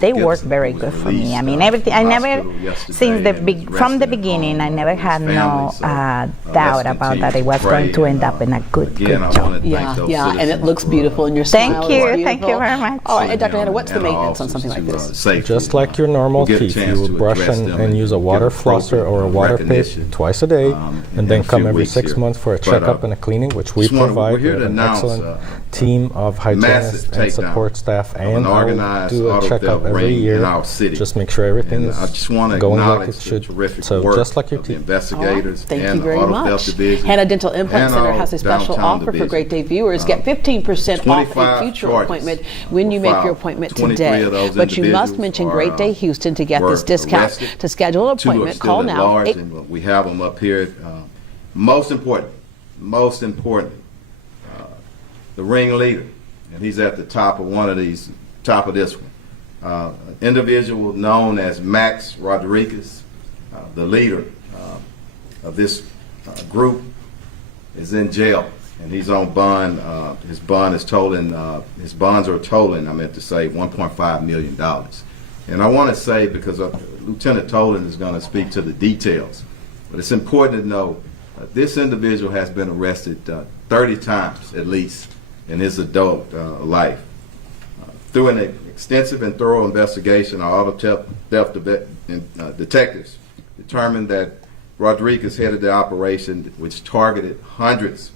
they work very good for me. I mean, everything. I never, from the beginning, I never had no doubt about that it was going to end up in a good job. Yeah, and it looks beautiful, and your smile is beautiful. Thank you very much. All right, and Dr. Hanna, what's the maintenance on something like this? Just like your normal teeth, you would brush and use a water flosser or a water pick twice a day, and then come every 6 months for a checkup and a cleaning, which we provide with an excellent team of hygienists and support staff, and we'll do a checkup every year. Just make sure everything is going like it should. So just like your teeth. Investigators. Thank you very much. Hanna Dental Implant Center has a special offer for Great Day viewers. Get 15% off a future appointment when you make your appointment today. But you must mention Great Day Houston to get this discount. To schedule an appointment, call now. We have them up here. Most important, the ringleader, and he's at the top of one of these, top of this one. Individual known as Max Rodriguez, the leader of this group, is in jail, and he's on bond. His bonds are totaling, I meant to say, $1.5 million. And I want to say, because Lieutenant Tolan is going to speak to the details, but it's important to know this individual has been arrested 30 times at least in his adult life. Through an extensive and thorough investigation, our auto theft detectives determined that Rodriguez headed the operation which targeted hundreds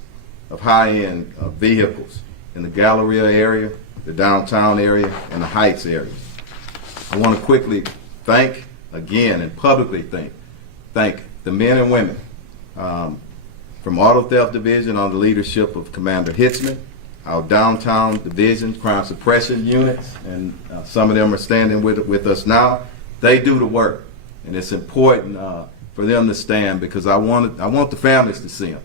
of high-end vehicles in the Galleria area, the downtown area, and the Heights area. I want to quickly thank again and publicly thank the men and women from Auto Theft Division under the leadership of Commander Hitzman, our downtown division crime suppression units, and some of them are standing with us now. They do the work, and it's important for them to stand, because I want the families to see them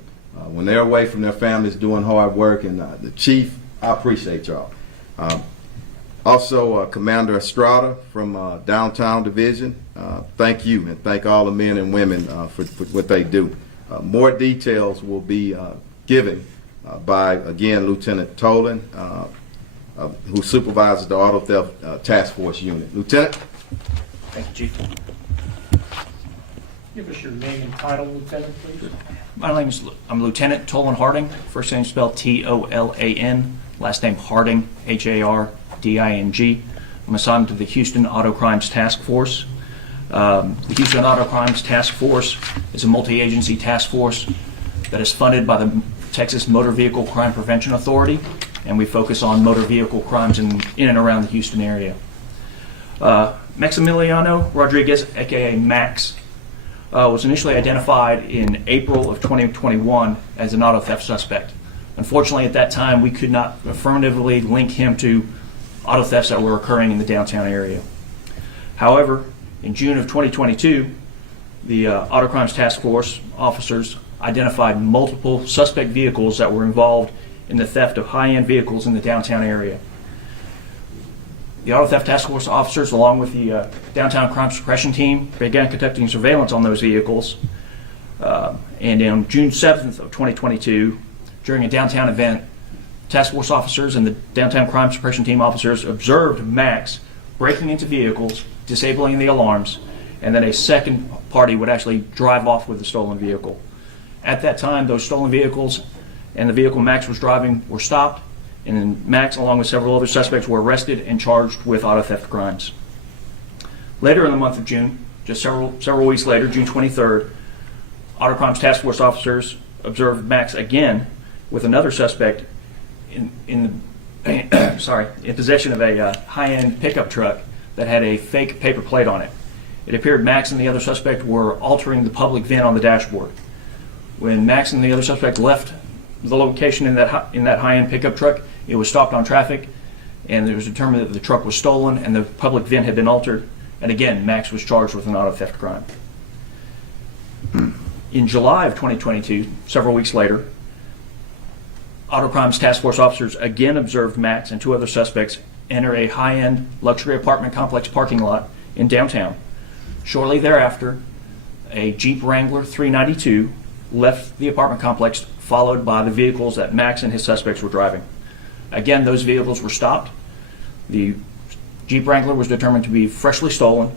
when they're away from their families doing hard work. And the chief, I appreciate y'all. Also, Commander Estrada from Downtown Division, thank you, and thank all the men and women for what they do. More details will be given by, again, Lieutenant Tolan, who supervises the Auto Theft Task Force Unit. Lieutenant? Thank you, Chief. Give us your name and title, Lieutenant, please. I'm Lieutenant Tolan Harding. First name spelled T-O-L-A-N. Last name Harding, H-A-R-D-I-N-G. I'm assigned to the Houston Auto Crimes Task Force. The Houston Auto Crimes Task Force is a multi-agency task force that is funded by the Texas Motor Vehicle Crime Prevention Authority, and we focus on motor vehicle crimes in and around the Houston area. Maximiliano Rodriguez, aka Max, was initially identified in April of 2021 as an auto theft suspect. Unfortunately, at that time, we could not affirmatively link him to auto thefts that were occurring in the downtown area. However, in June of 2022, the Auto Crimes Task Force officers identified multiple suspect vehicles that were involved in the theft of high-end vehicles in the downtown area. The Auto Theft Task Force officers, along with the Downtown Crime Suppression Team, began conducting surveillance on those vehicles. And on June 7th of 2022, during a downtown event, task force officers and the Downtown Crime Suppression Team officers observed Max breaking into vehicles, disabling the alarms, and then a second party would actually drive off with the stolen vehicle. At that time, those stolen vehicles and the vehicle Max was driving were stopped, and then Max, along with several other suspects, were arrested and charged with auto theft crimes. Later in the month of June, just several weeks later, June 23rd, Auto Crimes Task Force officers observed Max again with another suspect in possession of a high-end pickup truck that had a fake paper plate on it. It appeared Max and the other suspect were altering the public vent on the dashboard. When Max and the other suspect left the location in that high-end pickup truck, it was stopped on traffic, and it was determined that the truck was stolen and the public vent had been altered. And again, Max was charged with an auto theft crime. In July of 2022, several weeks later, Auto Crimes Task Force officers again observed Max and two other suspects enter a high-end luxury apartment complex parking lot in downtown. Shortly thereafter, a Jeep Wrangler 392 left the apartment complex, followed by the vehicles that Max and his suspects were driving. Again, those vehicles were stopped. The Jeep Wrangler was determined to be freshly stolen,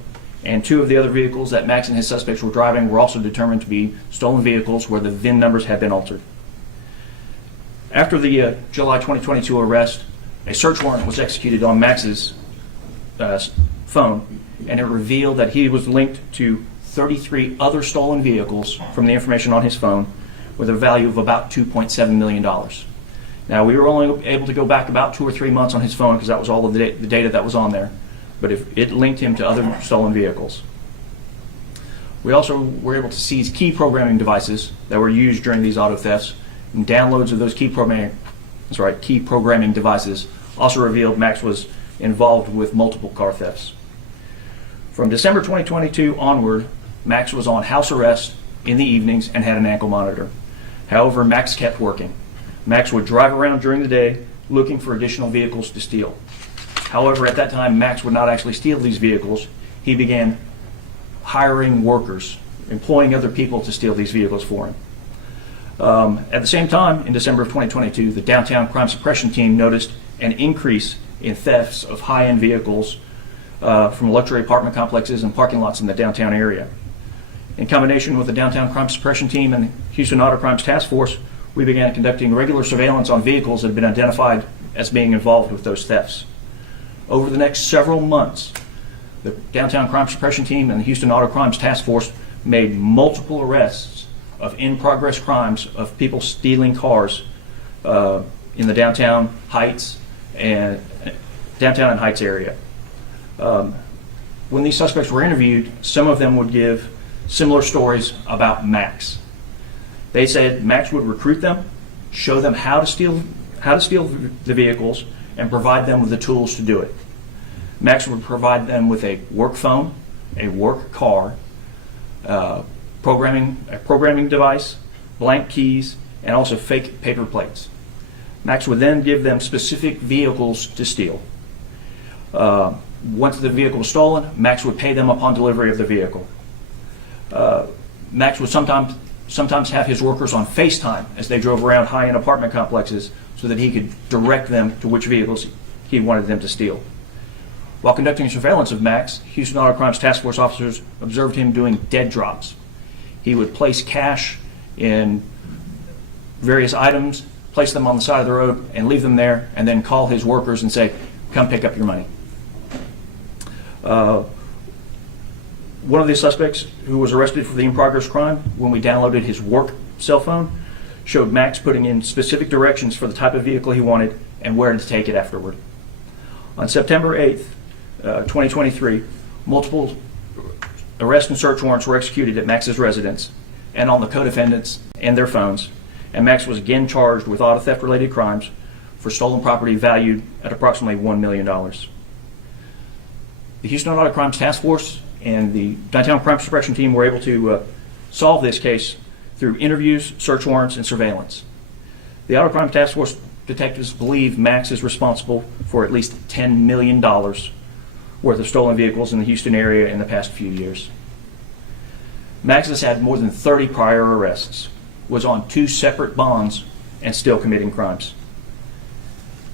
and 2 of the other vehicles that Max and his suspects were driving were also determined to be stolen vehicles where the VIN numbers had been altered. After the July 2022 arrest, a search warrant was executed on Max's phone, and it revealed that he was linked to 33 other stolen vehicles from the information on his phone with a value of about $2.7 million. Now, we were only able to go back about 2 or 3 months on his phone because that was all of the data that was on there, but it linked him to other stolen vehicles. We also were able to seize key programming devices that were used during these auto thefts, and downloads of those key programming devices also revealed Max was involved with multiple car thefts. From December 2022 onward, Max was on house arrest in the evenings and had an ankle monitor. However, Max kept working. Max would drive around during the day looking for additional vehicles to steal. However, at that time, Max would not actually steal these vehicles. He began hiring workers, employing other people to steal these vehicles for him. At the same time, in December of 2022, the downtown crime suppression team noticed an increase in thefts of high-end vehicles from luxury apartment complexes and parking lots in the downtown area. In combination with the downtown crime suppression team and Houston Auto Crimes Task Force, we began conducting regular surveillance on vehicles that had been identified as being involved with those thefts. Over the next several months, the downtown crime suppression team and the Houston Auto Crimes Task Force made multiple arrests of in-progress crimes of people stealing cars in the downtown Heights and Heights area. When these suspects were interviewed, some of them would give similar stories about Max. They said Max would recruit them, show them how to steal the vehicles, and provide them with the tools to do it. Max would provide them with a work phone, a work car, a programming device, blank keys, and also fake paper plates. Max would then give them specific vehicles to steal. Once the vehicle was stolen, Max would pay them upon delivery of the vehicle. Max would sometimes have his workers on FaceTime as they drove around high-end apartment complexes so that he could direct them to which vehicles he wanted them to steal. While conducting surveillance of Max, Houston Auto Crimes Task Force officers observed him doing dead drops. He would place cash in various items, place them on the side of the road, and leave them there, and then call his workers and say, "Come pick up your money." One of the suspects who was arrested for the in-progress crime, when we downloaded his work cell phone, showed Max putting in specific directions for the type of vehicle he wanted and where to take it afterward. On September 8th, 2023, multiple arrest and search warrants were executed at Max's residence and on the co-defendants and their phones, and Max was again charged with auto theft-related crimes for stolen property valued at approximately $1 million. The Houston Auto Crimes Task Force and the downtown crime suppression team were able to solve this case through interviews, search warrants, and surveillance. The Auto Crime Task Force detectives believe Max is responsible for at least $10 million worth of stolen vehicles in the Houston area in the past few years. Max has had more than 30 prior arrests, was on 2 separate bonds, and still committing crimes.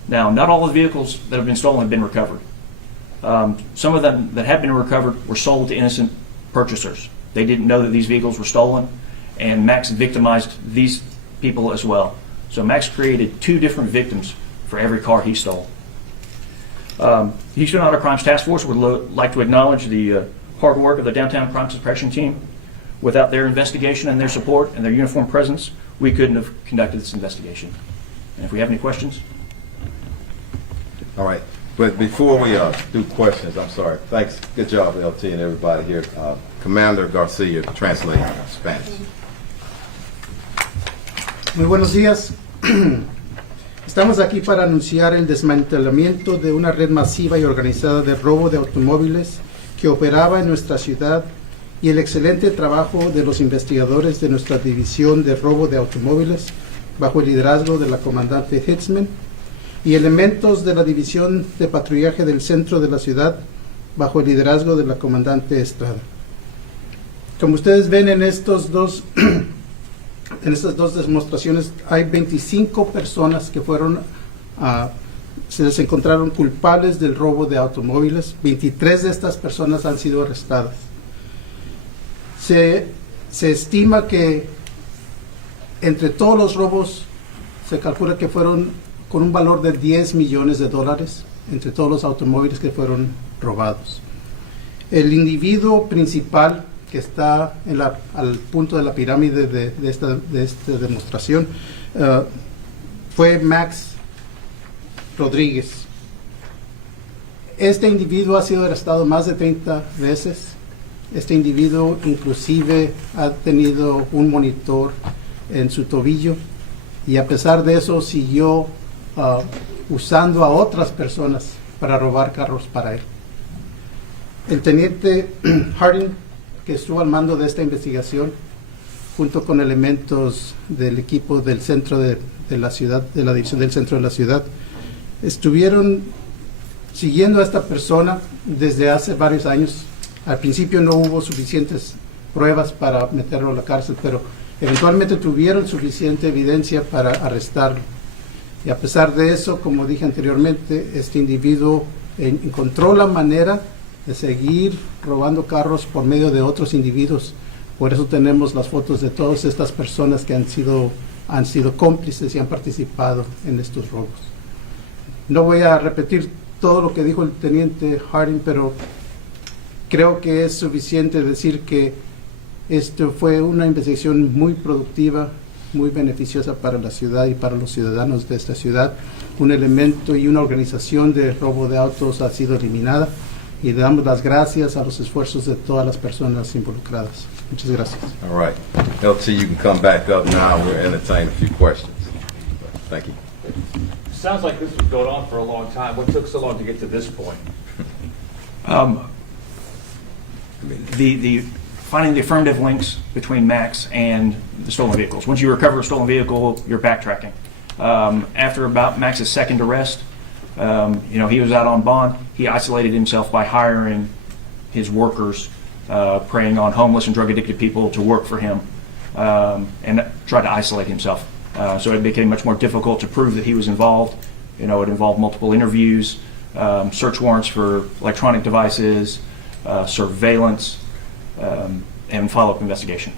Now, not all of the vehicles that have been stolen have been recovered. Some of them that have been recovered were sold to innocent purchasers. They didn't know that these vehicles were stolen, and Max victimized these people as well. So Max created 2 different victims for every car he stole. The Houston Auto Crimes Task Force would like to acknowledge the hard work of the downtown crime suppression team. Without their investigation and their support and their uniform presence, we couldn't have conducted this investigation. And if we have any questions? All right. But before we do questions, I'm sorry. Thanks. Good job, LT, and everybody here. Commander Garcia, translating Spanish. Muy buenos días. Estamos aquí para anunciar el desmantelamiento de una red masiva y organizada de robo de automóviles que operaba en nuestra ciudad y el excelente trabajo de los investigadores de nuestra división de robo de automóviles bajo el liderazgo de la comandante Hitzman y elementos de la división de patrullaje del centro de la ciudad bajo el liderazgo de la comandante Estrada. Como ustedes ven en estas dos demostraciones, hay 25 personas que fueron se les encontraron culpables del robo de automóviles. 23 de estas personas han sido arrestadas. Se estima que entre todos los robos se calcula que fueron con un valor de $10 millones entre todos los automóviles que fueron robados. El individuo principal que está al punto de la pirámide de esta demostración fue Max Rodríguez. Este individuo ha sido arrestado más de 30 veces. Este individuo inclusive ha tenido un monitor en su tobillo y a pesar de eso siguió usando a otras personas para robar carros para él. El teniente Harding, que estuvo al mando de esta investigación, junto con elementos del equipo del centro de la ciudad, de la división del centro de la ciudad, estuvieron siguiendo a esta persona desde hace varios años. Al principio no hubo suficientes pruebas para meterlo a la cárcel, pero eventualmente tuvieron suficiente evidencia para arrestarlo. Y a pesar de eso, como dije anteriormente, este individuo encontró la manera de seguir robando carros por medio de otros individuos. Por eso tenemos las fotos de todas estas personas que han sido cómplices y han participado en estos robos. No voy a repetir todo lo que dijo el teniente Harding, pero creo que es suficiente decir que esto fue una investigación muy productiva, muy beneficiosa para la ciudad y para los ciudadanos de esta ciudad. Un elemento y una organización de robo de autos ha sido eliminada y le damos las gracias a los esfuerzos de todas las personas involucradas. Muchas gracias. All right. LT, you can come back up now. We'll entertain a few questions. Thank you. Sounds like this was going on for a long time. What took so long to get to this point? The finding the affirmative links between Max and the stolen vehicles. Once you recover a stolen vehicle, you're backtracking. After about Max's second arrest, he was out on bond. He isolated himself by hiring his workers, preying on homeless and drug-addicted people to work for him, and tried to isolate himself. So it became much more difficult to prove that he was involved. It involved multiple interviews, search warrants for electronic devices, surveillance, and follow-up investigation.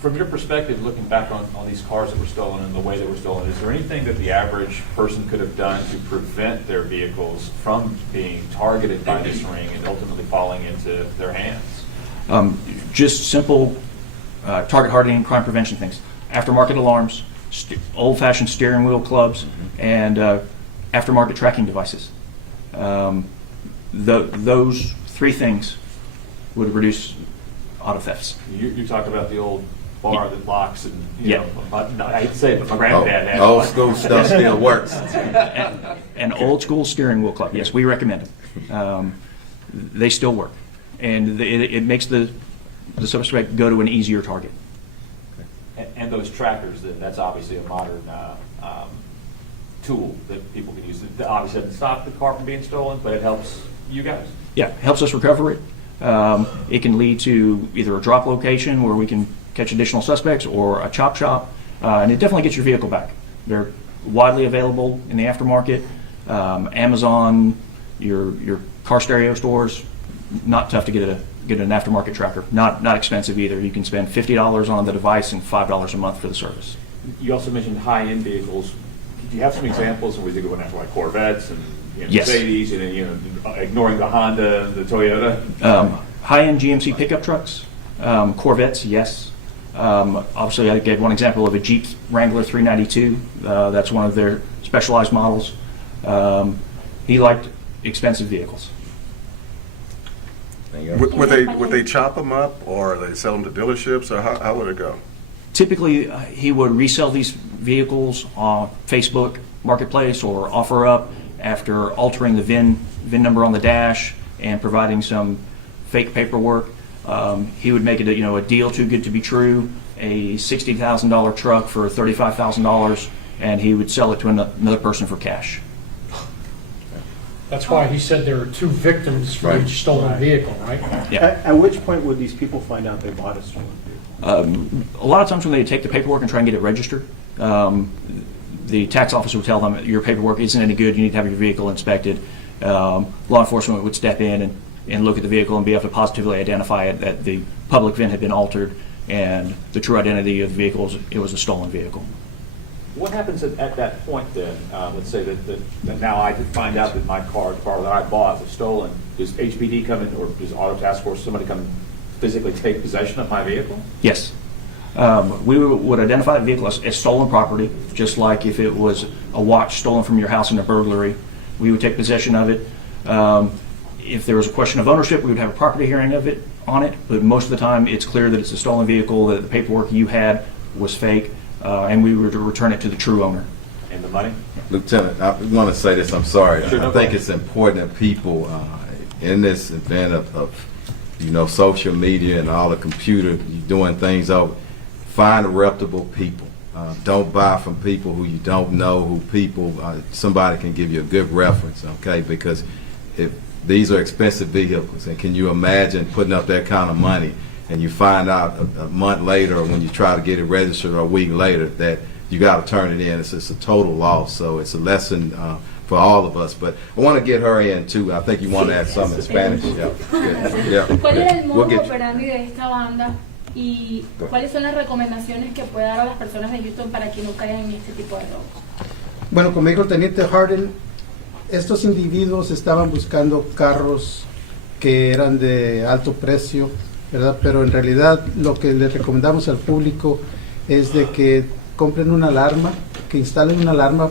From your perspective, looking back on these cars that were stolen and the way they were stolen, is there anything that the average person could have done to prevent their vehicles from being targeted by this ring and ultimately falling into their hands? Just simple target hardening, crime prevention things. Aftermarket alarms, old-fashioned steering wheel clubs, and aftermarket tracking devices. Those three things would reduce auto thefts. You talked about the old bar that locks and, Yeah. I hate to say it, but my granddad had Old one. school stuff still works. An old-school steering wheel club, yes, we recommend them. They still work, and it makes the suspect go to an easier target. And those trackers, that's obviously a modern tool that people can use. It obviously doesn't stop the car from being stolen, but it helps you guys. Yeah, it helps us recover it. It can lead to either a drop location where we can catch additional suspects or a chop shop, and it definitely gets your vehicle back. They're widely available in the aftermarket. Amazon, your car stereo stores, not tough to get an aftermarket tracker. Not expensive either. You can spend $50 on the device and $5 a month for the service. You also mentioned high-end vehicles. Do you have some examples where they're going after like Corvettes and Yes. Mercedes, and ignoring the Honda and the Toyota? High-end GMC pickup trucks, Corvettes, yes. Obviously, I gave one example of a Jeep Wrangler 392. That's one of their specialized models. He liked expensive vehicles. Would they chop them up, or they sell them to dealerships, or how would it go? Typically, he would resell these vehicles on Facebook Marketplace or OfferUp after altering the VIN number on the dash and providing some fake paperwork. He would make it a deal too good to be true, a $60,000 truck for $35,000, and he would sell it to another person for cash. That's why he said there are two victims for each stolen vehicle, right? Yeah. At which point would these people find out they bought a stolen vehicle? A lot of times when they take the paperwork and try and get it registered, the tax officer would tell them your paperwork isn't any good, you need to have your vehicle inspected. Law enforcement would step in and look at the vehicle and be able to positively identify it, that the public VIN had been altered and the true identity of the vehicle, it was a stolen vehicle. What happens at that point then? Let's say that now I could find out that my car that I bought was stolen. Does HPD come in, or does Auto Task Force, somebody come physically take possession of my vehicle? Yes. We would identify the vehicle as stolen property, just like if it was a watch stolen from your house in a burglary. We would take possession of it. If there was a question of ownership, we would have a property hearing on it, but most of the time it's clear that it's a stolen vehicle, that the paperwork you had was fake, and we would return it to the true owner. And the money? Lieutenant, I want to say this, I'm sorry. Sure, no I think problem. it's important that people in this event of social media and all the computer doing things over, find reputable people. Don't buy from people who you don't know, somebody can give you a good reference, okay? Because these are expensive vehicles, and can you imagine putting up that kind of money and you find out a month later, or when you try to get it registered, or a week later, that you got to turn it in. It's a total loss, so it's a lesson for all of us. But I want to get her in too. I think you want to add something in Spanish. Yeah. ¿Cuál era el modo operandi de esta banda y cuáles son las recomendaciones que puede dar a las personas de Houston para que no caigan en este tipo de robos? Bueno, como dijo el teniente Harden, estos individuos estaban buscando carros que eran de alto precio, ¿verdad? Pero en realidad lo que les recomendamos al público es de que compren una alarma, que instalen una alarma.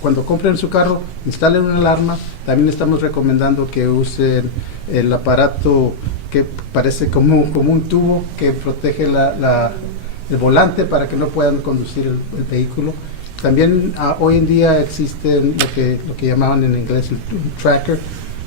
Cuando compren su carro, instalen una alarma. También estamos recomendando que usen el aparato que parece como un tubo que protege el volante para que no puedan conducir el vehículo. También hoy en día existen lo que llamaban en inglés un tracker,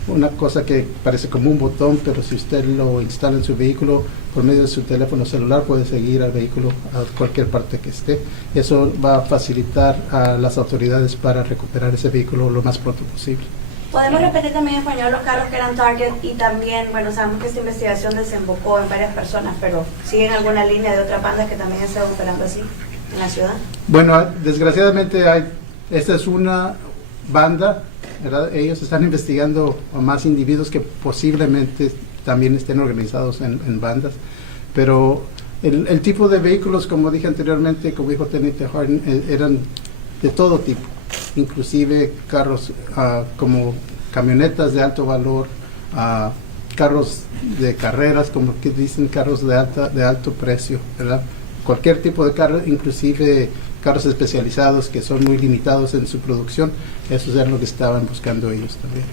una cosa que parece como un botón, pero si usted lo instala en su vehículo por medio de su teléfono celular, puede seguir al vehículo a cualquier parte que esté. Eso va a facilitar a las autoridades para recuperar ese vehículo lo más pronto posible. Podemos repetir también en español los carros que eran target, y también, bueno, sabemos que esta investigación desembocó en varias personas, pero ¿siguen alguna línea de otras bandas que también están operando así en la ciudad? Bueno, desgraciadamente esta es una banda, ¿verdad? Ellos están investigando a más individuos que posiblemente también estén organizados en bandas, pero el tipo de vehículos, como dije anteriormente, como dijo Teniente Harden, eran de todo tipo, inclusive carros como camionetas de alto valor, carros de carreras, como que dicen, carros de alto precio, ¿verdad? Cualquier tipo de carro, inclusive carros especializados que son muy limitados en su producción. Eso es lo que estaban buscando ellos también.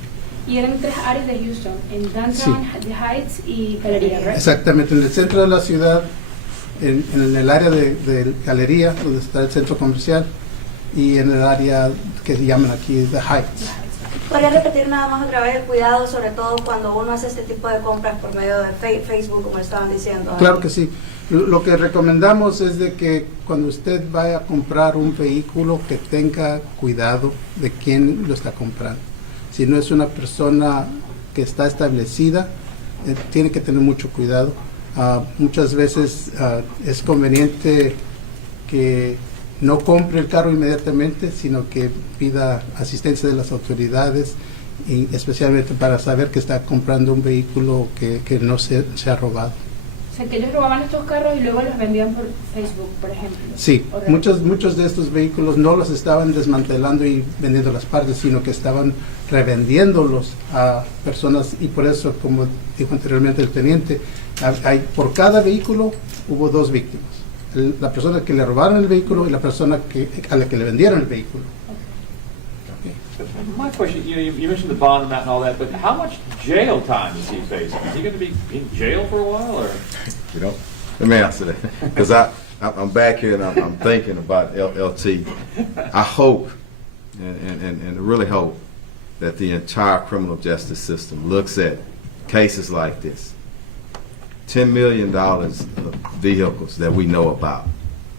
Y eran 3 áreas de Houston, en Downtown, The Heights y Galería, ¿verdad? Exactamente, en el centro de la ciudad, en el área de Galería, donde está el centro comercial, y en el área que se llaman aquí The Heights. ¿Podría repetir nada más otra vez el cuidado, sobre todo cuando uno hace este tipo de compras por medio de Facebook, como estaban diciendo? Claro que sí. Lo que recomendamos es de que cuando usted vaya a comprar un vehículo, que tenga cuidado de quién lo está comprando. Si no es una persona que está establecida, tiene que tener mucho cuidado. Muchas veces es conveniente que no compre el carro inmediatamente, sino que pida asistencia de las autoridades, y especialmente para saber que está comprando un vehículo que no se ha robado. O sea, que ellos robaban estos carros y luego los vendían por Facebook, por ejemplo. Sí, muchos de estos vehículos no los estaban desmantelando y vendiendo las partes, sino que estaban revendiéndolos a personas, y por eso, como dijo anteriormente el teniente, por cada vehículo hubo 2 víctimas. La persona que le robaron el vehículo y la persona a la que le vendieron el vehículo. My question, you mentioned the bond amount and all that, but how much jail time is he facing? Is he going to be in jail for a while, or? Let me answer that, because I'm back here and I'm thinking about LT. I hope, and really hope, that the entire criminal justice system looks at cases like this. $10 million of vehicles that we know about.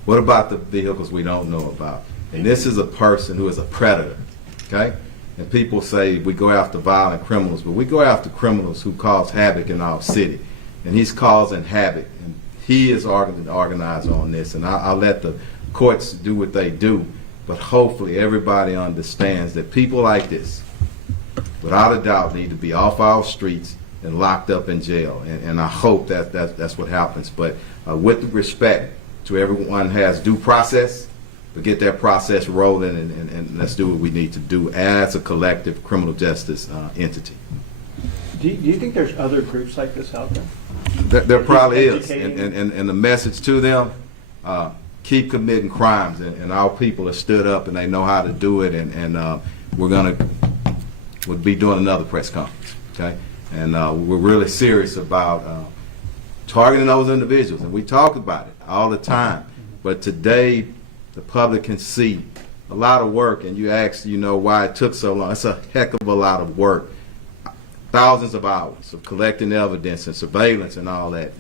What about the vehicles we don't know about? And this is a person who is a predator, okay? And people say we go after violent criminals, but we go after criminals who cause havoc in our city. And he's causing havoc. And he is organized on this. And I'll let the courts do what they do. but hopefully everybody understands that people like this, without a doubt, need to be off our streets and locked up in jail. And I hope that's what happens. But with respect to everyone has due process, but get that process rolling and let's do what we need to do as a collective criminal justice entity. Do you think there's other groups like this out there? There probably is. And the message to them, keep committing crimes. And our people have stood up and they know how to do it. And we'll be doing another press conference. Okay? And we're really serious about targeting those individuals. And we talk about it all the time. But today, the public can see a lot of work. And you asked, why it took so long. It's a heck of a lot of work. Thousands of hours of collecting evidence and surveillance and all that,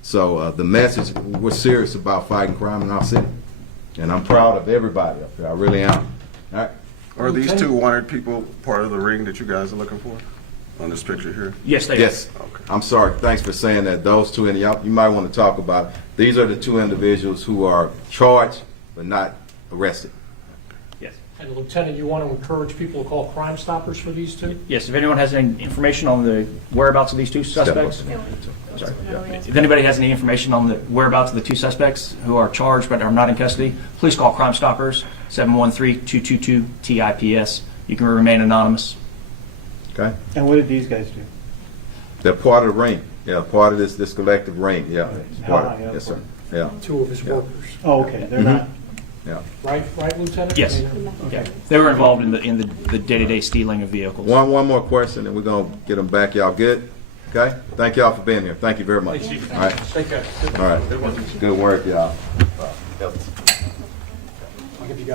So the message, we're serious about fighting crime in our city. And I'm proud of everybody up here. I really am. All right. Are these two wanted people part of the ring that you guys are looking for on this picture here? Yes, they Yes. Okay. I'm sorry. Thanks for saying that. Those two, and you might want to talk about it. These are the two individuals who are charged but not arrested. Yes. And Lieutenant, you want to encourage people to call Crime Stoppers for these two? Yes, if anyone has any information on the whereabouts of these two suspects. Sorry. If anybody has any information on the whereabouts of the two suspects who are charged but are not in custody, please call Crime Stoppers, 713-222-TIPS. You can remain anonymous. Okay? And what did these guys do? They're part of the ring. Yeah, part of this collective ring. Yeah. It's How part of- high up yes, sir. were Yeah. Two of his workers. Oh, okay, they're not. Yeah. Right, Lieutenant? Yes. Okay. Yeah. They were involved in the day-to-day stealing of vehicles. One more question, and we're going to get them back. Y'all good? Okay? Thank y'all for being here. Thank you very much. All right. Take care. All right. Good work, y'all. I'll give you guys